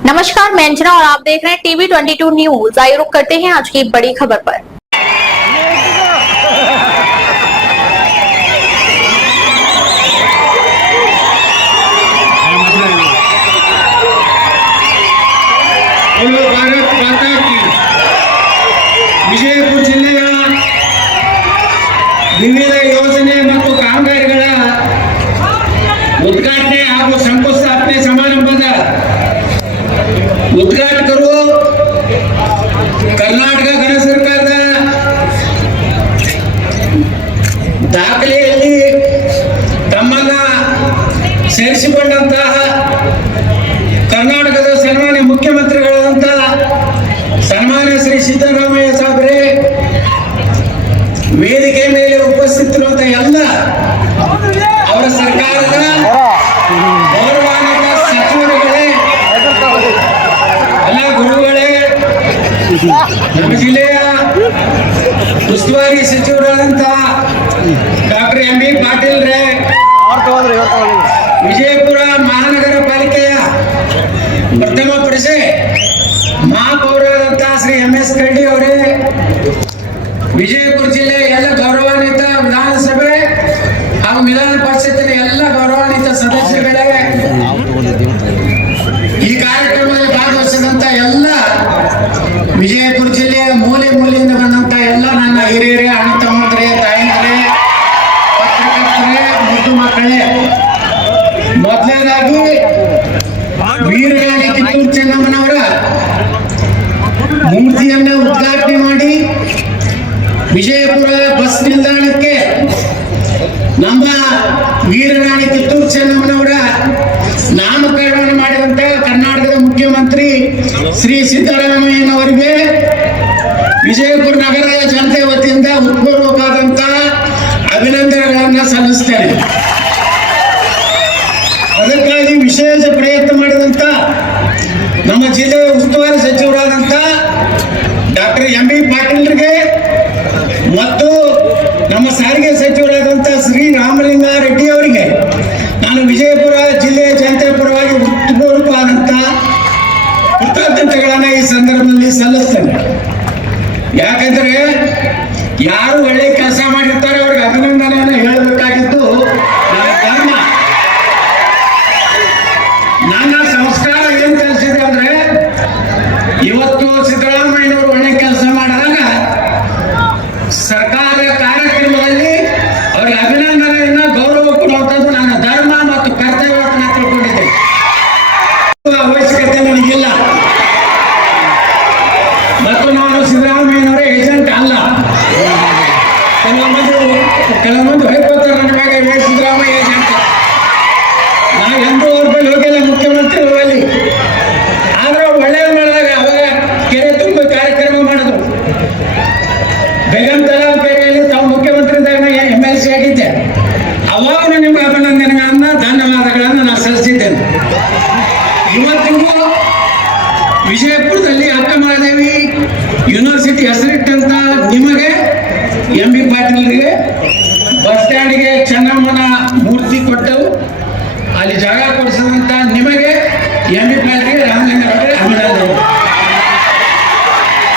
नमस्कार, मैं अंजना और आप देख रहे हैं टीवी 22 न्यूज। आइए रुक करते हैं आज की बड़ी खबर पर। भारत माता की ವಿಜಯಪುರ ಜಿಲ್ಲೆಯ ವಿವಿಧ ಯೋಜನೆ ಮತ್ತು ಕಾಮಗಾರಿಗಳ ಉದ್ಘಾಟನೆ ಹಾಗೂ ಶಂಕುಸ್ಥಾಪನೆ ಸಮಾರಂಭದ ಉದ್ಘಾಟಕರು ಕರ್ನಾಟಕ ಗಣ ಸರ್ಕಾರದ ದಾಖಲೆಯಲ್ಲಿ ತಮ್ಮನ್ನ ಸೇರಿಸಿಕೊಂಡಂತಹ ಕರ್ನಾಟಕದ ಸನ್ಮಾನ್ಯ ಮುಖ್ಯಮಂತ್ರಿಗಳಾದಂತಹ ಸನ್ಮಾನ್ಯ ಶ್ರೀ ಸಿದ್ದರಾಮಯ್ಯ ಸಾಹೇಬ್ರೆ, ವೇದಿಕೆ ಮೇಲೆ ಉಪಸ್ಥಿತರಿರುವಂತಹ ಎಲ್ಲ ಅವರ ಸರ್ಕಾರದ ಗೌರವಾನ್ವಿತ ಸಚಿವರುಗಳೇ, ಎಲ್ಲ ಗುರುಗಳೇ, ನಮ್ಮ ಜಿಲ್ಲೆಯ ಉಸ್ತುವಾರಿ ಸಚಿವರಾದಂತಹ ಡಾಕ್ಟರ್ ಎಂ ಬಿ ಪಾಟೀಲ್ ರೇ, ವಿಜಯಪುರ ಮಹಾನಗರ ಪಾಲಿಕೆಯ ಪ್ರಥಮ ಪ್ರಜೆ ಮಹಾಪೌರರಾದಂತಹ ಶ್ರೀ ಎಂ ಎಸ್ ಕರಡಿ ಅವರೇ, ವಿಜಯಪುರ ಜಿಲ್ಲೆಯ ಎಲ್ಲ ಗೌರವಾನ್ವಿತ ವಿಧಾನಸಭೆ ಹಾಗೂ ವಿಧಾನ ಪರಿಷತ್ತಿನ ಎಲ್ಲ ಗೌರವಾನ್ವಿತ ಸದಸ್ಯಗಳೇ, ಈ ಕಾರ್ಯಕ್ರಮದಲ್ಲಿ ಭಾಗವಹಿಸಿದಂತ ಎಲ್ಲ ವಿಜಯಪುರ ಜಿಲ್ಲೆಯ ಮೂಲೆ ಮೂಲೆಯಿಂದ ಬಂದಂತ ಎಲ್ಲ ನನ್ನ ಹಿರಿಯರೇ, ಅಣ್ಣ ತಮ್ಮಂದಿರೇ, ತಾಯಂದಿರೇ, ಪತ್ರಕರ್ತರೇ, ಮುದ್ದು ಮಕ್ಕಳೇ, ಮೊದಲನೇದಾಗಿ ವೀರರಾಣಿ ಕಿತ್ತೂರು ಚೆನ್ನಮ್ಮನವರ ಮೂರ್ತಿಯನ್ನ ಉದ್ಘಾಟನೆ ಮಾಡಿ ವಿಜಯಪುರ ಬಸ್ ನಿಲ್ದಾಣಕ್ಕೆ ನಮ್ಮ ವೀರರಾಣಿ ಕಿತ್ತೂರು ಚೆನ್ನಮ್ಮನವರ ನಾಮಕರಣವನ್ನು ಮಾಡಿದಂತ ಕರ್ನಾಟಕದ ಮುಖ್ಯಮಂತ್ರಿ ಶ್ರೀ ಸಿದ್ದರಾಮಯ್ಯನವರಿಗೆ ವಿಜಯಪುರ ನಗರದ ಜನತೆ ವತಿಯಿಂದ ಹೃತ್ಪೂರ್ವಕವಾದಂತ ಅಭಿನಂದನೆಗಳನ್ನು ಸಲ್ಲಿಸ್ತೇನೆ. ಅದಕ್ಕಾಗಿ ವಿಶೇಷ ಪ್ರಯತ್ನ ಮಾಡಿದಂತ ನಮ್ಮ ಜಿಲ್ಲೆಯ ಉಸ್ತುವಾರಿ ಸಚಿವರಾದಂತ ಡಾಕ್ಟರ್ ಎಂ ಬಿ ಪಾಟೀಲ್ರಿಗೆ ಮತ್ತು ನಮ್ಮ ಸಾರಿಗೆ ಸಚಿವರಾದಂತ ಶ್ರೀ ರಾಮಲಿಂಗಾರೆಡ್ಡಿ ಅವರಿಗೆ ನಾನು ವಿಜಯಪುರ ಜಿಲ್ಲೆಯ ಜನತೆ ಪರವಾಗಿ ಹೃತ್ಪೂರ್ವಕವಾದಂತ ಕೃತಜ್ಞತೆಗಳನ್ನ ಈ ಸಂದರ್ಭದಲ್ಲಿ ಸಲ್ಲಿಸ್ತೇನೆ. ಯಾಕಂದ್ರೆ ಯಾರು ಒಳ್ಳೆ ಕೆಲಸ ಮಾಡಿರ್ತಾರೆ ಅವ್ರಿಗೆ ಅಭಿನಂದನೆಯನ್ನು ಹೇಳಬೇಕಾಗಿದ್ದು ನನ್ನ ಧರ್ಮ. ನನ್ನ ಸಂಸ್ಕಾರ ಏನ್ ಕಲಿಸಿದೆ ಅಂದ್ರೆ, ಇವತ್ತು ಸಿದ್ದರಾಮಯ್ಯನವರು ಒಳ್ಳೆ ಕೆಲಸ ಮಾಡಿದಾಗ ಸರ್ಕಾರ ಕಾರ್ಯಕ್ರಮದಲ್ಲಿ ಅವ್ರಿಗೆ ಅಭಿನಂದನೆಯನ್ನ ಗೌರವ ಕೊಡುವಂಥದ್ದು ನನ್ನ ಧರ್ಮ ಮತ್ತು ಕರ್ತವ್ಯ ಅಂತ ನಾನು ತಿಳ್ಕೊಂಡಿದ್ದೆ. ಅವಶ್ಯಕತೆ ನನಗಿಲ್ಲ ಮತ್ತು ನಾನು ಸಿದ್ದರಾಮಯ್ಯನವರ ಏಜೆಂಟ್ ಅಲ್ಲ. ಕೆಲವೊಂದು ಹೇಳ್ಕೊತಾರೆ ನನ್ನ ಮೇಲೆ ಸಿದ್ದರಾಮಯ್ಯ ಏಜೆಂಟ್. ನಾ ಎಂದೂ ಅವ್ರ ಬಳಿ ಹೋಗಿಲ್ಲ, ಮುಖ್ಯಮಂತ್ರಿ ಅಲ್ಲಿ. ಆದ್ರೆ ಒಳ್ಳೆಯದು ಮಾಡಿದಾಗ ಅವಾಗ ಕೆರೆ ತುಂಬ ಕಾರ್ಯಕ್ರಮ ಮಾಡಿದ್ರು. ಬೇಗಂ ತಲಾಬ್ ಕೆರೆಯಲ್ಲಿ ತಾವು ಮುಖ್ಯಮಂತ್ರಿ MLC ಆಗಿದ್ದೆ. ಅವಾಗ ನಿಮ್ಗೆ ಅಭಿನಂದನೆಗಳನ್ನ ಧನ್ಯವಾದಗಳನ್ನು ನಾನು ಸಲ್ಲಿಸಿದ್ದೇನೆ. ಇವತ್ತಿಗೂ ವಿಜಯಪುರದಲ್ಲಿ ಅಕ್ಕ ಮಹಾದೇವಿ ಯೂನಿವರ್ಸಿಟಿ ಹೆಸರಿಟ್ಟಂತ ನಿಮಗೆ ಎಂ ಬಿ ಪಾಟೀಲ್ರಿಗೆ ಬಸ್ ಸ್ಟ್ಯಾಂಡ್ಗೆ ಚೆನ್ನಮ್ಮನ ಮೂರ್ತಿ ಕೊಟ್ಟವು, ಅಲ್ಲಿ ಜಾಗ ಕೊಡಿಸಿದಂತ ನಿಮಗೆ ಎಂ ಬಿ ಪಾಟೀಲ್ಗೆ ರಾಮಲಿಂಗರವರೇ ಅಭಿನಂದನೆ.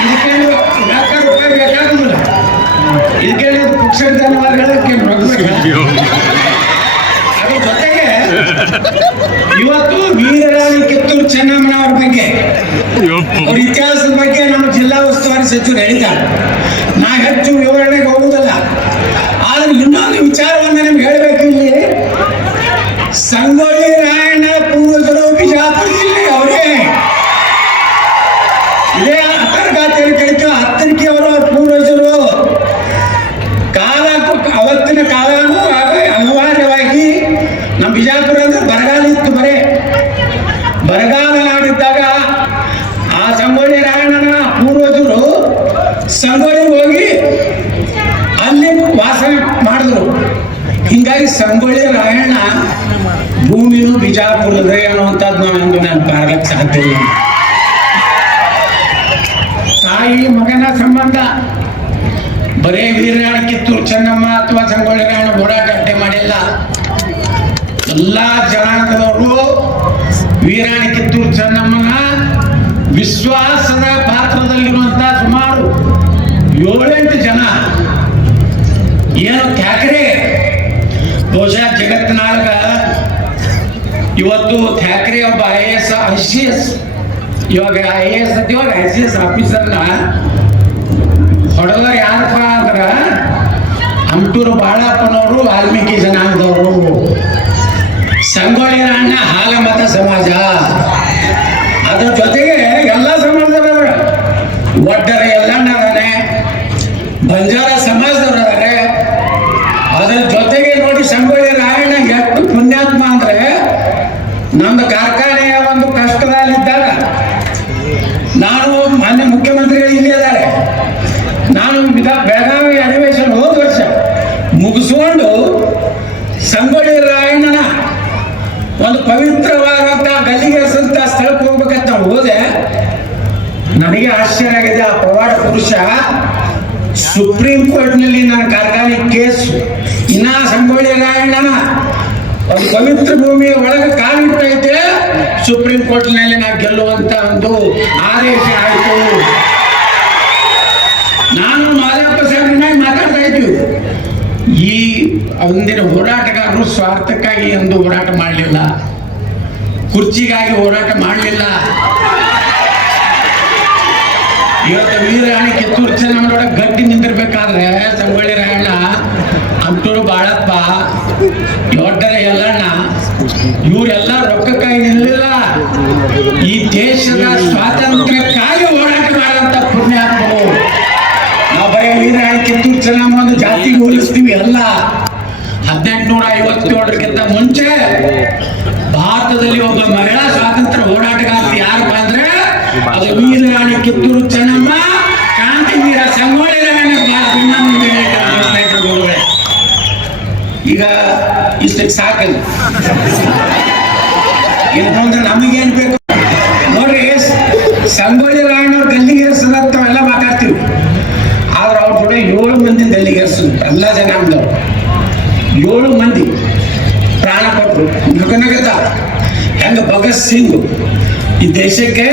ಇದಕ್ಕೆ ರೂಪಾಯಿ ಬೇಕಾಗುದಿಲ್ಲ, ಇದಕ್ಕೆ ಪುಕ್ಷ ಧನ್ಯವಾದಗಳಕ್ಕೆ ಅದ್ರ ಜೊತೆಗೆ ಇವತ್ತು ವೀರರಾಣಿ ಕಿತ್ತೂರು ಚೆನ್ನಮ್ಮನವರ ಬಗ್ಗೆ ಅವ್ರ ಇತಿಹಾಸದ ಬಗ್ಗೆ ನಮ್ಮ ಜಿಲ್ಲಾ ಉಸ್ತುವಾರಿ ಸಚಿವರು ಹೇಳಿದ್ದಾರೆ. ನಾ ಹೆಚ್ಚು ವಿವರಣೆಗೆ ಹೋಗುವುದಿಲ್ಲ. ಆದ್ರೆ ಇನ್ನೊಂದು ವಿಚಾರವನ್ನು ನಿಮ್ಗೆ ಹೇಳಬೇಕು. ಇಲ್ಲಿ ಸಂಗೊಳ್ಳಿ ರಾಯಣ್ಣ ಪೂರ್ವಜರು ಬಿಜಾಪುರ ಜಿಲ್ಲೆ ಅವರೇ. ಇದೇ ಅಂತರ್ಗಾತಿಯಲ್ಲಿ ಕಳಿತು ಹತ್ತನಿಕೆ ಅವರ ಪೂರ್ವಜರು ಅವತ್ತಿನ ಕಾಲನೂ ಅನಿವಾರ್ಯವಾಗಿ ನಮ್ಮ ಬಿಜಾಪುರ ಅಂದ್ರೆ ಬರಗಾಲ ಇತ್ತು. ಬರಗಾಲ ನಾಡಿದ್ದಾಗ ಆ ಸಂಗೊಳ್ಳಿ ರಾಯಣ್ಣನ ಪೂರ್ವಜರು ಸಂಗೊಳ್ಳಿ ಹೋಗಿ ಅಲ್ಲಿ ವಾಸ ಮಾಡಿದ್ರು. ಹಿಂಗಾಗಿ ಸಂಗೊಳ್ಳಿ ರಾಯಣ್ಣ ಭೂಮಿನೂ ಬಿಜಾಪುರದೇ ಅನ್ನುವಂಥದ್ದು ನಾವೆಂದು ನೆನಪಾಗಕ್ಕೆ ಸಾಧ್ಯ ಇಲ್ಲ. ತಾಯಿ ಮಗನ ಸಂಬಂಧ ಬರೇ ವೀರರಾಣಿ ಕಿತ್ತೂರು ಚೆನ್ನಮ್ಮ ಅಥವಾ ಸಂಗೊಳ್ಳಿ ರಾಯಣ್ಣ ವಿಶ್ವಾಸದ ಪಾತ್ರದಲ್ಲಿರುವಂತ ಸುಮಾರು 7-8 ಜನ ಏನು ಥ್ಯಾಕ್ರೆ ಬಹುಶಃ ಜಗತ್ತಿನಾಗ ಇವತ್ತು ಥ್ಯಾಕ್ರೆ ಒಬ್ಬ IAS ಇವಾಗ IAS ಇವಾಗ ICS ಆಫೀಸರ್ನ ಹೊಡೆದವ್ರು ಯಾರಪ್ಪ ಅಂದ್ರ ಅಂಟೂರು ಬಾಳಪ್ಪನವರು ವಾಲ್ಮೀಕಿ ಜನಾಂಗದವರು, ಸಂಗೊಳ್ಳಿ ರಾಯಣ್ಣ ಹಾಲಮತ ಸಮಾಜ, ಅದ್ರ ಜೊತೆಗೆ ಎಲ್ಲ ಸಮಾಜದವರು ಒಡ್ಡರ ಎಲ್ಲಣ್ಣ ಅದಾನೆ, ಬಂಜಾರ ಸಮಾಜದವ್ರು ಅದಾರೆ. ಅದ್ರ ಜೊತೆಗೆ ನೋಡಿ ಸಂಗೊಳ್ಳಿ ರಾಯಣ್ಣ ಎಷ್ಟು ಪುಣ್ಯಾತ್ಮ ಅಂದ್ರೆ ನಮ್ದು ಕಾರ್ಖಾನೆಯ ಒಂದು ಕಷ್ಟದಲ್ಲಿದ್ದಾಗ ನಾನು ಮಾನ್ಯ ಮುಖ್ಯಮಂತ್ರಿಗಳು ಇಲ್ಲಿ ಇದ್ದಾರೆ, ನಾನು ಬೆಳಗಾವಿ ಅಧಿವೇಶನ ಹೋದ ವರ್ಷ ಮುಗಿಸ್ಕೊಂಡು ಸಂಗೊಳ್ಳಿ ರಾಯಣ್ಣನ ಒಂದು ಪವಿತ್ರವಾದಂತ ಗಲ್ಲಿಗೆಸಂತ ಸ್ಥಳಕ್ಕೆ ಹೋಗ್ಬೇಕಂತ ನಾವು ಹೋದೆ. ನನಗೆ ಆಶ್ಚರ್ಯ ಆಗಿದೆ, ಆ ಪವಾಡ ಪುರುಷ ಸುಪ್ರೀಂ ಕೋರ್ಟ್ನಲ್ಲಿ ನನ್ನ ಕಾರ್ಖಾನೆ ಕೇಸ್ ಇನ್ನ ಸಂಗೊಳ್ಳಿ ರಾಯಣ್ಣನ ಒಂದು ಪವಿತ್ರ ಭೂಮಿಯ ಒಳಗೆ ಕಾಲಿಟ್ಟೈತೆ, ಸುಪ್ರೀಂ ಕೋರ್ಟ್ನಲ್ಲಿ ನಾವು ಗೆಲ್ಲುವಂತ ಒಂದು ಆದೇಶ ಆಯಿತು. ನಾನು ಮಾದಪ್ಪ ಸಾಹೇಬ್ರನ್ನಾಗಿ ಮಾತಾಡ್ತಾ ಇದ್ದೀವಿ. ಈ ಒಂದಿನ ಹೋರಾಟಗಾರರು ಸ್ವಾರ್ಥಕ್ಕಾಗಿ ಎಂದು ಹೋರಾಟ ಮಾಡಲಿಲ್ಲ, ಕುರ್ಚಿಗಾಗಿ ಹೋರಾಟ ಮಾಡಲಿಲ್ಲ. ಇವತ್ತು ವೀರರಾಣಿ ಕಿತ್ತೂರು ಚೆನ್ನಮ್ಮನೊಳಗೆ ಗಟ್ಟಿ ನಿಂತಿರ್ಬೇಕಾದ್ರೆ ಸಂಗೊಳ್ಳಿ ರಾಯಣ್ಣ, ಅಂಟೂರು ಬಾಳಪ್ಪ, ದೊಡ್ಡರ ಎಲ್ಲಣ್ಣ ಇವರೆಲ್ಲ ರೊಕ್ಕಕ್ಕಾಗಿ ನಿಲ್ಲಲಿಲ್ಲ, ಈ ದೇಶದ ಸ್ವಾತಂತ್ರ್ಯಕ್ಕಾಗಿ ಹೋರಾಟ ಮಾಡಂತ ಪುಣ್ಯಾತ್ಮರು. ನಾವು ಬರೀ ವೀರರಾಣಿ ಕಿತ್ತೂರು ಚೆನ್ನಮ್ಮ ಒಂದು ಜಾತಿಗೆ ಹೋಲಿಸ್ತೀವಿ ಅಲ್ಲ. 1857ಕ್ಕಿಂತ ಮುಂಚೆ ಭಾರತದಲ್ಲಿ ಒಬ್ಬ ಮಹಿಳಾ ಸ್ವಾತಂತ್ರ್ಯ ಹೋರಾಟಗಾರ ಯಾರಪ್ಪ ಅಂದ್ರೆ ಅದು ವೀರರಾಣಿ ಕಿತ್ತೂರು ಚೆನ್ನಮ್ಮ, ಕ್ರಾಂತಿವೀರ ಸಂಗೊಳ್ಳಿ ರಾಯಣ್ಣ. ಈಗ ಇಷ್ಟಕ್ಕೆ ಸಾಕಲ್ಲ, ಇನ್ನು ಮುಂದೆ ನಮಗೇನ್ ಬೇಕು ನೋಡ್ರಿ. ಸಂಗೊಳ್ಳಿ ರಾಯಣ್ಣವ್ರ ಗಲ್ಲಿಗೇರಿಸದಂತವೆಲ್ಲ ಮಾತಾಡ್ತೀವಿ, ಆದ್ರೆ ಅವ್ರ ಕೂಡ 7 ಮಂದಿ ಗಲ್ಲಿಗೇರಿಸಿದ್ರು. ಎಲ್ಲ ಜನಾಂಗದವ್ರು 7 ಮಂದಿ ಪ್ರಾಣ ಕೊಟ್ಟರು. ನಗನಗತ ಹೆಂಗ ಭಗತ್ ಸಿಂಗ್ ಈ ದೇಶಕ್ಕೆ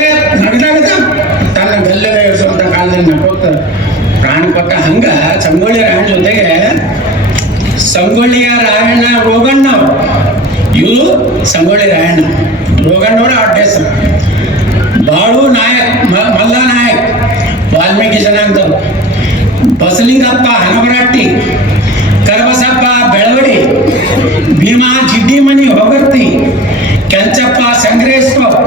ನಗನಗತ ತನ್ನ ಗಲ್ಲಿಗೇರಿಸುವಂತ ಕಾಲದಲ್ಲಿ ನಗೋತ ಪ್ರಾಣ ಕೊಟ್ಟ, ಹಂಗ ಸಂಗೊಳ್ಳಿ ರಾಯಣ್ಣ ಜೊತೆಗೆ ಸಂಗೊಳ್ಳಿಯ ರಾಯಣ್ಣ ರೋಗಣ್ಣವ್ರು, ಇವರು ಸಂಗೊಳ್ಳಿ ರಾಯಣ್ಣ ರೋಗಣ್ಣವ್ರ ಅಡ್ಡ ಹೆಸರು. ಬಾಳು ನಾಯಕ್, ಮಲ್ಲ ನಾಯಕ್ ವಾಲ್ಮೀಕಿ ಜನಾಂಗದವ್ರು, ಬಸಲಿಂಗಪ್ಪ ಹನವರಟ್ಟಿ, ಕರಬಸಪ್ಪ ಬೆಳವಡಿ, ಭೀಮಾ ಜಿಡ್ಡಿಮನಿ ಹೊಗರ್ತಿ, ಕೆಂಚಪ್ಪ ಸಂಗ್ರೇಶ್ವರ್,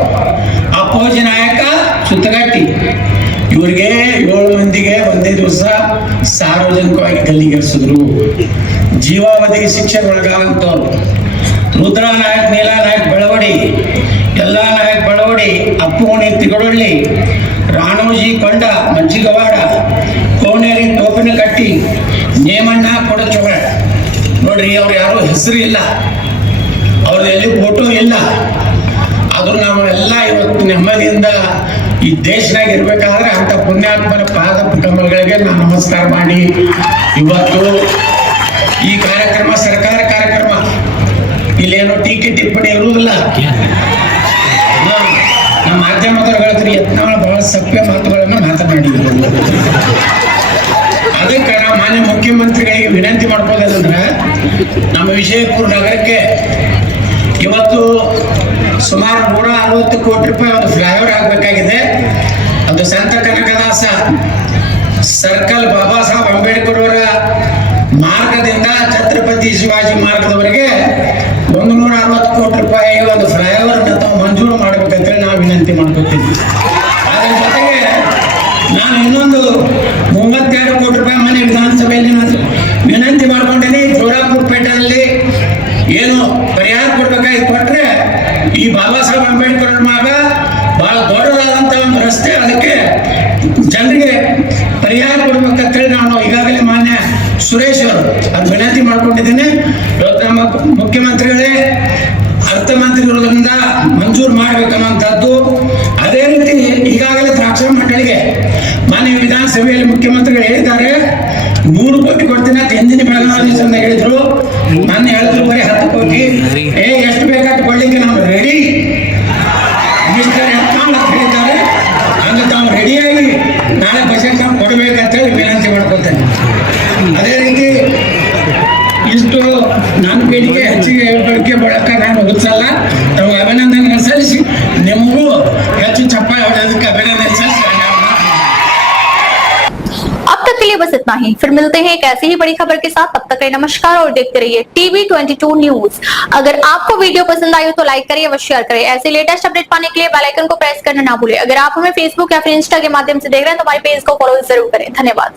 ಅಪ್ಪೋಜಿ ನಾಯಕ ಸುತ್ತಗಟ್ಟಿ. ಇವರಿಗೆ 7 ಮಂದಿಗೆ ಒಂದೇ ದಿವಸ ಸಾರ್ವಜನಿಕವಾಗಿ ಗಲ್ಲಿಗೇರಿಸಿದ್ರು, ಜೀವಾವಧಿಗೆ ಶಿಕ್ಷೆಗೊಳಗಾದಂಥವ್ರು. ರುದ್ರಾ ನಾಯಕ್, ನೀಲಾ ನಾಯಕ್ ಬೆಳವಡಿ, ಎಲ್ಲಾ ನಾಯಕ್ ಬೆಳವಡಿ, ಅಪ್ಪುಮಣಿ ತಿಗೊಳ್ಳಿ, ರಾಣೋಜಿ ಕೊಂಡ ಮಜ್ಜಿಗವಾಡ, ಕೋನೇರಿ ತೋಪಿನಕಟ್ಟಿ, ನೇಮಣ್ಣ ಕೊಡಚೊಗಳ. ನೋಡ್ರಿ, ಅವ್ರು ಯಾರು ಹೆಸರು ಇಲ್ಲ, ಅವ್ರದ್ದು ಎಲ್ಲಿ ಫೋಟೋ ಇಲ್ಲ, ಆದ್ರೂ ನಾವೆಲ್ಲ ಇವತ್ತು ನೆಮ್ಮದಿಯಿಂದ ಈ ದೇಶನಾಗ ಇರ್ಬೇಕಾದ್ರೆ ಅಂತ ಪುಣ್ಯಾತ್ಮನ ಪಾದ ಕಮಲಗಳಿಗೆ ನಾನು ನಮಸ್ಕಾರ ಮಾಡಿ ಇವತ್ತು ಈ ಕಾರ್ಯಕ್ರಮ ಸರ್ಕಾರ ಕಾರ್ಯಕ್ರಮ, ಇಲ್ಲೇನೋ ಟೀಕೆ ಟಿಪ್ಪಣಿ ಇರುವುದಿಲ್ಲ. ನಮ್ಮ ಮಾಧ್ಯಮದವ್ರು ಹೇಳ್ತಾರೆ ಯತ್ನಾಳ ಬಹಳ ಸಭ್ಯ ಮಾತುಗಳನ್ನು ಮಾತನಾಡಿದ್ರು. ಅದಕ್ಕೆ ನಾವು ಮಾನ್ಯ ಮುಖ್ಯಮಂತ್ರಿಗಳಿಗೆ ವಿನಂತಿ ಮಾಡ್ಬೋದಂದ್ರೆ, ನಮ್ಮ ವಿಜಯಪುರ ನಗರಕ್ಕೆ ಇವತ್ತು ಸುಮಾರು 160 ಕೋಟಿ ರೂಪಾಯಿ ಒಂದು ಫ್ಲೈಓವರ್ ಆಗಬೇಕಾಗಿದೆ. ಅದು ಸಂತ ಕನಕದಾಸ ಸರ್ಕಲ್ ಬಾಬಾ ಸಾಹೇಬ್ ಅಂಬೇಡ್ಕರ್ ಅವರ ಮಾರ್ಗದಿಂದ ಛತ್ರಪತಿ ಶಿವಾಜಿ ಮಾರ್ಗದವರೆಗೆ 160 ಕೋಟಿ ರೂಪಾಯಿ ಒಂದು ಫ್ಲೈಓವರ್ ತಾವು ಮಂಜೂರು ಮಾಡಬೇಕಂತ ನಾವು ವಿನಂತಿ ಮಾಡ್ಕೊತೀವಿ. ಅದರ ಜೊತೆಗೆ ನಾನು ಇನ್ನೊಂದು 32 ಕೋಟಿ ರೂಪಾಯಿ ಮನೆ ವಿಧಾನಸಭೆಯಲ್ಲಿ ವಿನಂತಿ ಮಾಡ್ಕೊಂಡೇನೆ. ಜೋರಾಪುರ ಪೇಟೆಯಲ್ಲಿ ಏನು ಪರಿಹಾರ ಕೊಡ್ಬೇಕಾಗಿ ಕೊಟ್ರೆ ಈ ಬಾಬಾ ಸಾಹೇಬ್ ಅಂಬೇಡ್ಕರ್ ಮಾಗ ಬಹಳ ದೊಡ್ಡದಾದಂತ ಒಂದು ರಸ್ತೆ, ಅದಕ್ಕೆ ಜನರಿಗೆ ಪರಿಹಾರ ಕೊಡ್ಬೇಕಂತೇಳಿ ನಾನು ಈಗಾಗಲೇ ಮಾನ್ಯ ಸುರೇಶ್ ಅವರು ಅದು ವಿನಂತಿ ಮಾಡ್ಕೊಂಡಿದ್ದೀನಿ. ಇವತ್ತು ನಮ್ಮ ಮುಖ್ಯಮಂತ್ರಿಗಳೇ ಅರ್ಥಮಂತ್ರಿ ಇರೋದ್ರಿಂದ ಮಂಜೂರು ಮಾಡ್ಬೇಕನ್ನುವಂಥದ್ದು. ಅದೇ ರೀತಿ ಈಗಾಗಲೇ ದ್ರಾಕ್ಷ ಮಂಡಳಿಗೆ ಮಾನ್ಯ ವಿಧಾನಸಭೆಯಲ್ಲಿ ಮುಖ್ಯಮಂತ್ರಿಗಳು ಹೇಳಿದ್ದಾರೆ 100 ಕೋಟಿ ಕೊಡ್ತೀನಿ ಅಂತ ಹಿಂದಿನ ಬೆಳಗಾವಿ ಸಂದ ಹೇಳಿದ್ರು. ನಾನು ಹೇಳಿದ್ರು ಬರೀ 10 ಕೋಟಿ, ಎಷ್ಟು ಬೇಕಾದ ಕೊಡ್ಲಿಕ್ಕೆ ನಾವು ರೆಡಿ ಮಿಸ್ಟರ್ ಅಂತ ಹೇಳಿದ್ದಾರೆ. बस इतना ही, फिर मिलते हैं एक ऐसी ही बड़ी खबर के साथ। तब तक के लिए नमस्कार और देखते रहिए TV22 न्यूज। अगर आपको वीडियो पसंद आई हो तो लाइक करिए व शेयर करिए। ऐसे लेटेस्ट अपडेट पाने के लिए बेल आइकन को प्रेस करना ना भूलें। अगर आप हमें फेसबुक या फिर इंस्टा के माध्यम से देख रहे हैं तो हमारे पेज को फॉलो जरूर करें। धन्यवाद।